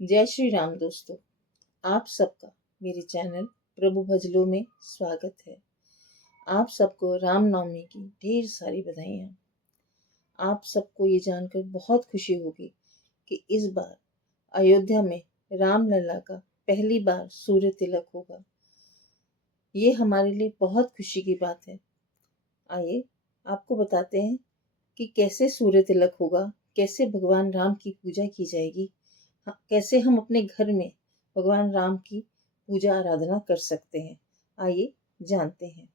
जय श्री राम दोस्तों। आप सबका मेरे चैनल प्रभु भजलों में स्वागत है। आप सबको रामनवमी की ढेर सारी बधाइयाँ। आप सबको ये जानकर बहुत खुशी होगी कि इस बार अयोध्या में रामलला का पहली बार सूर्य तिलक होगा। ये हमारे लिए बहुत खुशी की बात है। आइए आपको बताते हैं कि कैसे सूर्य तिलक होगा, कैसे भगवान राम की पूजा की जाएगी, कैसे हम अपने घर में भगवान राम की पूजा आराधना कर सकते हैं। आइए जानते हैं।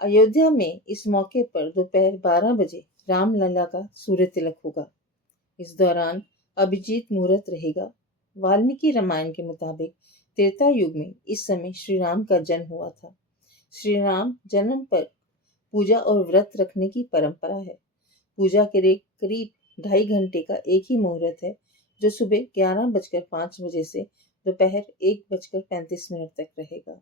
अयोध्या में इस मौके पर दोपहर 12 बजे रामलला का सूर्य तिलक होगा। इस दौरान अभिजीत मुहूर्त रहेगा। वाल्मीकि रामायण के मुताबिक त्रेता युग में इस समय श्री राम का जन्म हुआ था। श्री राम जन्म पर पूजा और व्रत रखने की परंपरा है। पूजा के लिए करीब 2.5 घंटे का एक ही मुहूर्त है, जो सुबह 11:05 बजे से दोपहर 1:35 तक रहेगा।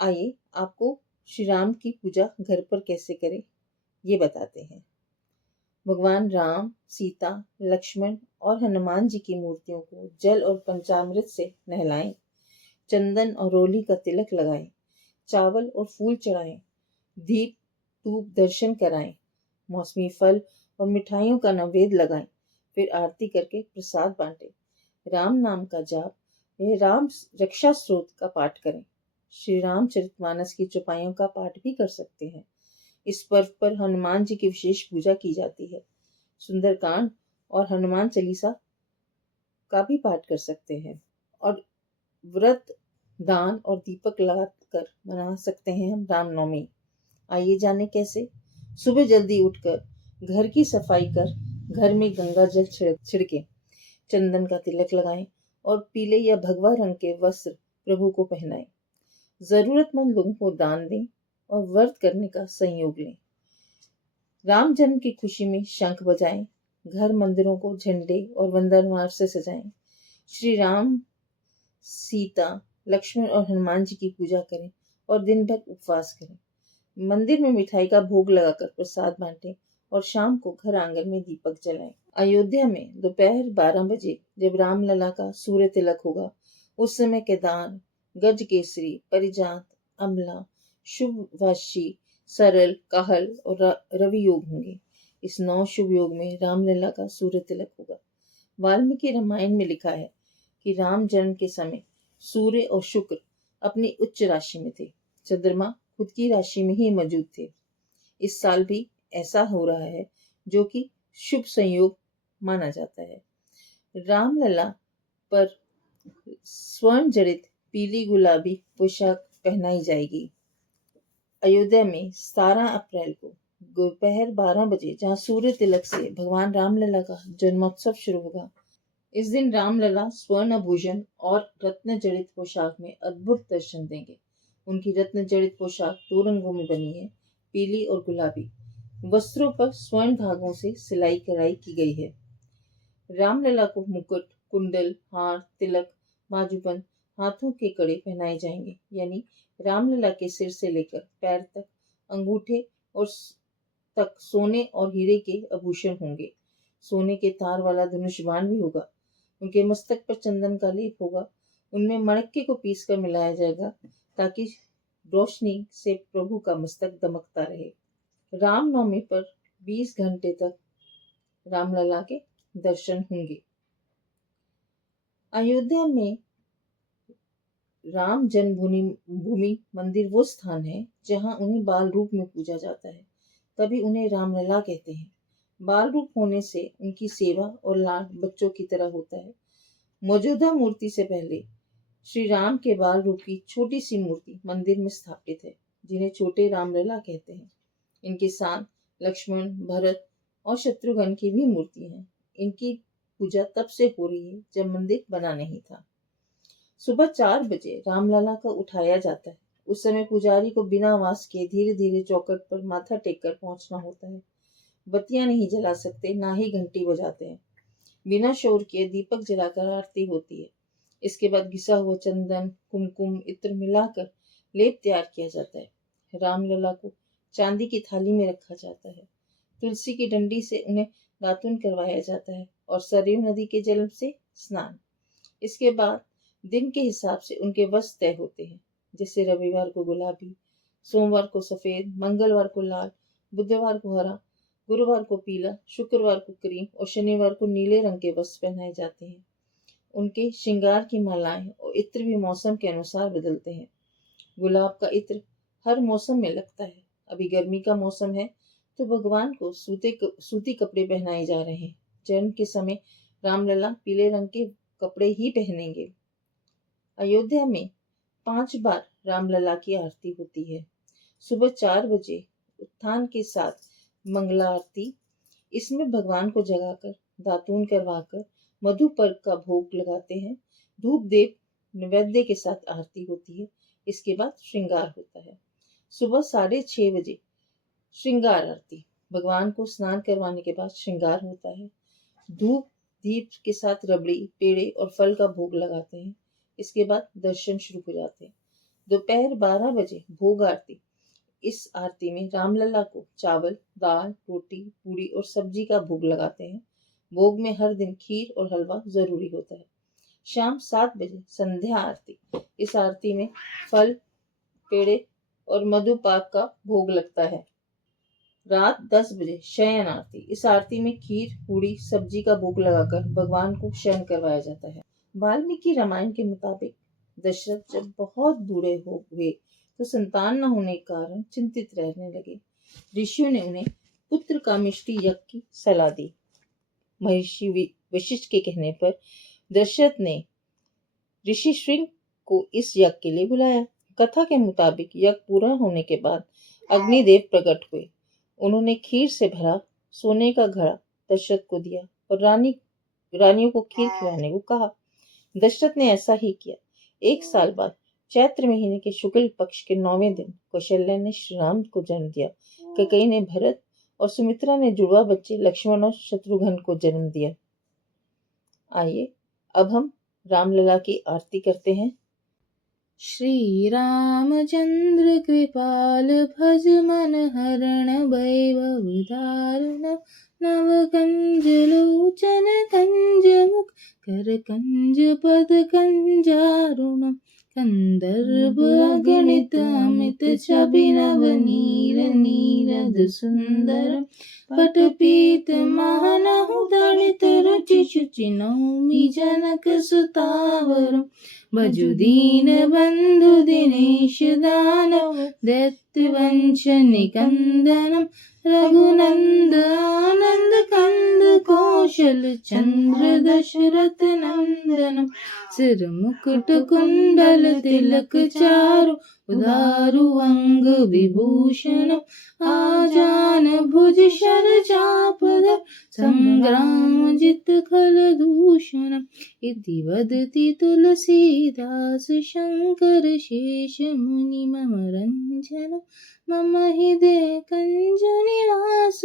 आइए आपको श्री राम की पूजा घर पर कैसे करें ये बताते हैं। भगवान राम, सीता, लक्ष्मण और हनुमान जी की मूर्तियों को जल और पंचामृत से नहलाएं, चंदन और रोली का तिलक लगाएं, चावल और फूल चढ़ाएं, दीप धूप दर्शन कराएं, मौसमी फल और मिठाइयों का नैवेद्य लगाएं, फिर आरती करके प्रसाद बांटें। राम नाम का जाप या राम रक्षा स्तोत्र का पाठ करें। श्री रामचरितमानस की चौपाइयों का पाठ भी कर सकते हैं। इस पर्व पर हनुमान जी की विशेष पूजा की जाती है। सुंदरकांड और हनुमान चालीसा का भी पाठ कर सकते हैं और व्रत, दान और दीपक लगाकर मना सकते हैं हम रामनवमी। आइए जाने कैसे। सुबह जल्दी उठकर घर की सफाई कर घर में गंगा जल छिड़के, चंदन का तिलक लगाएं और पीले या भगवा रंग के वस्त्र प्रभु को पहनाएं। जरूरतमंद लोगों को दान दें और व्रत करने का संयोग लें। राम जन्म की खुशी में शंख बजाएं, घर मंदिरों को झंडे और वंदनमार से सजाएं। श्री राम, सीता, लक्ष्मण और हनुमान जी की पूजा करें और दिन भर उपवास करें। मंदिर में मिठाई का भोग लगाकर प्रसाद बांटें और शाम को घर आंगन में दीपक जलाएं। अयोध्या में दोपहर 12 बजे जब रामलला का सूर्य तिलक होगा, उस समय केदार, गज केसरी, परिजात, अमला, शुभ वाशी, सरल, काहल और रवि योग होंगे। इस 9 शुभ योग में रामलला का सूर्य तिलक होगा। वाल्मीकि रामायण में लिखा है कि राम जन्म के समय सूर्य और शुक्र अपनी उच्च राशि में थे, चंद्रमा खुद की राशि में ही मौजूद थे। इस साल भी ऐसा हो रहा है, जो कि शुभ संयोग माना जाता है। रामलला पर स्वर्ण जड़ित पीली गुलाबी पोशाक पहनाई जाएगी। अयोध्या में 17 अप्रैल को दोपहर 12 बजे जहाँ सूर्य तिलक से भगवान रामलला का जन्मोत्सव शुरू होगा, इस दिन रामलला स्वर्ण आभूषण और रत्न जड़ित पोशाक में अद्भुत दर्शन देंगे। उनकी रत्न जड़ित पोशाक 2 रंगों में बनी है, पीली और गुलाबी। वस्त्रों पर स्वर्ण धागों से सिलाई कढ़ाई की गई है। रामलला को मुकुट, कुंडल, हार, तिलक, बाजूबंद, हाथों के कड़े पहनाए जाएंगे। यानी रामलला के सिर से लेकर पैर तक, अंगूठे और तक सोने और हीरे के आभूषण होंगे। सोने के तार वाला धनुष बाण भी होगा। उनके मस्तक पर चंदन का लेप होगा। उनमें मणक्के को पीस कर मिलाया जाएगा, ताकि रोशनी से प्रभु का मस्तक दमकता रहे। रामनवमी पर 20 घंटे तक रामलला के दर्शन होंगे। अयोध्या में राम जन्मभूमि मंदिर वो स्थान है जहां उन्हें बाल रूप में पूजा जाता है, तभी उन्हें रामलला कहते हैं। बाल रूप होने से उनकी सेवा और लाड बच्चों की तरह होता है। मौजूदा मूर्ति से पहले श्री राम के बाल रूप की छोटी सी मूर्ति मंदिर में स्थापित है, जिन्हें छोटे रामलला कहते हैं। इनके साथ लक्ष्मण, भरत और शत्रुघ्न की भी मूर्ति है। इनकी पूजा तब से हो रही है जब मंदिर बना नहीं था। सुबह 4 बजे रामलला को उठाया जाता है। उस समय पुजारी को बिना आवाज के धीरे धीरे चौखट पर माथा टेक कर पहुंचना होता है। बत्तियां नहीं जला सकते, ना ही घंटी बजाते हैं। बिना शोर किए दीपक जलाकर आरती होती है। इसके बाद घिसा हुआ चंदन, कुमकुम, इत्र मिलाकर लेप तैयार किया जाता है। रामलला को चांदी की थाली में रखा जाता है। तुलसी की डंडी से उन्हें दातुन करवाया जाता है और सरयू नदी के जल से स्नान। इसके बाद दिन के हिसाब से उनके वस्त्र तय होते हैं, जैसे रविवार को गुलाबी, सोमवार को सफेद, मंगलवार को लाल, बुधवार को हरा, गुरुवार को पीला, शुक्रवार को क्रीम और शनिवार को नीले रंग के वस्त्र पहनाए जाते हैं। उनके श्रृंगार की मालाएं और इत्र भी मौसम के अनुसार बदलते हैं। गुलाब का इत्र हर मौसम में लगता है। अभी गर्मी का मौसम है तो भगवान को सूती कपड़े पहनाए जा रहे हैं। जन्म के समय रामलला पीले रंग के कपड़े ही पहनेंगे। अयोध्या में 5 बार रामलला की आरती होती है। सुबह 4 बजे उत्थान के साथ मंगला आरती। इसमें भगवान को जगाकर दातून करवाकर मधुपर्क का भोग लगाते हैं। धूप देव नैवेद्य के साथ आरती होती है। इसके बाद श्रृंगार होता है। सुबह 6:30 बजे श्रृंगार आरती। भगवान को स्नान करवाने के बाद श्रृंगार होता है। धूप दीप के साथ रबड़ी, पेड़े और फल का भोग लगाते हैं। इसके बाद दर्शन शुरू हो जाते हैं। दोपहर 12 बजे भोग आरती। इस आरती में रामलला को चावल, दाल, रोटी, पूरी और सब्जी का भोग लगाते हैं। भोग में हर दिन खीर और हलवा जरूरी होता है। शाम 7 बजे संध्या आरती। इस आरती में फल, पेड़े और मधुपाक का भोग लगता है। रात 10 बजे शयन आरती। इस आरती में खीर, पूरी, सब्जी का भोग लगाकर भगवान को शयन करवाया जाता है। वाल्मीकि रामायण के मुताबिक दशरथ जब बहुत बूढ़े हो गए तो संतान न होने के कारण चिंतित रहने लगे। ऋषियों ने उन्हें पुत्र कामेष्टि यज्ञ की सलाह दी। महर्षि वशिष्ठ के कहने पर दशरथ ने ऋषि श्रृंग को इस यज्ञ के लिए बुलाया। कथा के मुताबिक यज्ञ पूरा होने के बाद अग्निदेव प्रकट हुए। उन्होंने खीर से भरा सोने का घड़ा दशरथ को दिया और रानियों को खीर खिलाने को कहा। दशरथ ने ऐसा ही किया। 1 साल बाद चैत्र महीने के शुक्ल पक्ष के 9वें दिन कौशल्या ने श्री राम को जन्म दिया। कैकेयी ने भरत और सुमित्रा ने जुड़वा बच्चे लक्ष्मण और शत्रुघ्न को जन्म दिया। आइए अब हम रामलला की आरती करते हैं। श्री रामचंद्र कृपाल भज मन हरण वैभव धारण नव कंज लोचन कंज मुख कर कंज पद कंजारुण कंदर्प अगणित अमित छवि नव नीर नीरद सुंदर पट पीत महनहु दलित रुचि शुचि नौमि जनक सुतावर भजु दीन बंधु दिनेश दानव दैत्य वंश निकंदनम रघुनंद आनंद कंद कौशल चंद्र दशरथ नंदनम सिर मुकुट कुंडल तिलक चारु उदारु अंग विभूषण आजान भुज शर चापद संग्राम जित खल दूषण इति वदति तुलसीदास शंकर शेष मुनि मम रंजन मम हृदय कंज निवास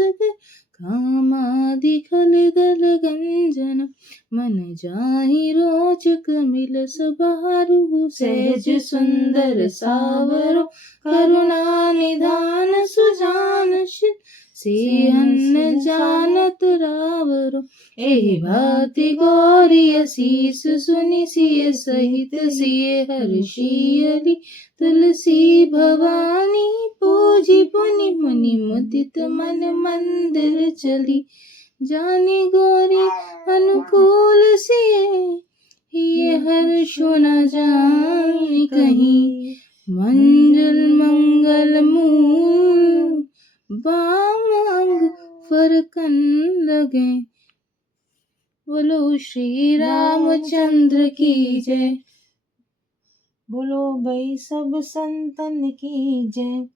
कामादि खल दल गंजन मन जाहि रोचक मिलस बहारु सहज सुंदर सावरो करुणा निधान सुजान से अन्न जानत रावरो एहि भांति गौरी शीस सुनि सिय सहित सिय हर्षियली तुलसी भवानी पूजी पुनि मुनि मुदित मन मंदिर चली जानी गौरी अनुकूल सिय ये हर्षो न जानी कहीं मंजल मंगल मूल बाम अंग फरकन लगे। बोलो श्री रामचंद्र की जय। बोलो भाई सब संतन की जय।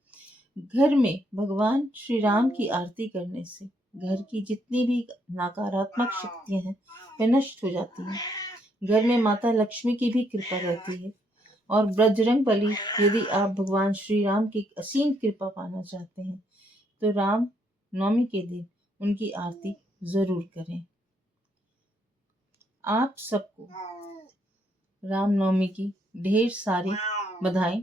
घर में भगवान श्री राम की आरती करने से घर की जितनी भी नकारात्मक शक्तियां हैं वे नष्ट हो जाती हैं। घर में माता लक्ष्मी की भी कृपा रहती है। और बजरंगबली, यदि आप भगवान श्री राम की असीम कृपा पाना चाहते हैं तो राम नवमी के दिन उनकी आरती जरूर करें। आप सबको रामनवमी की ढेर सारी बधाई।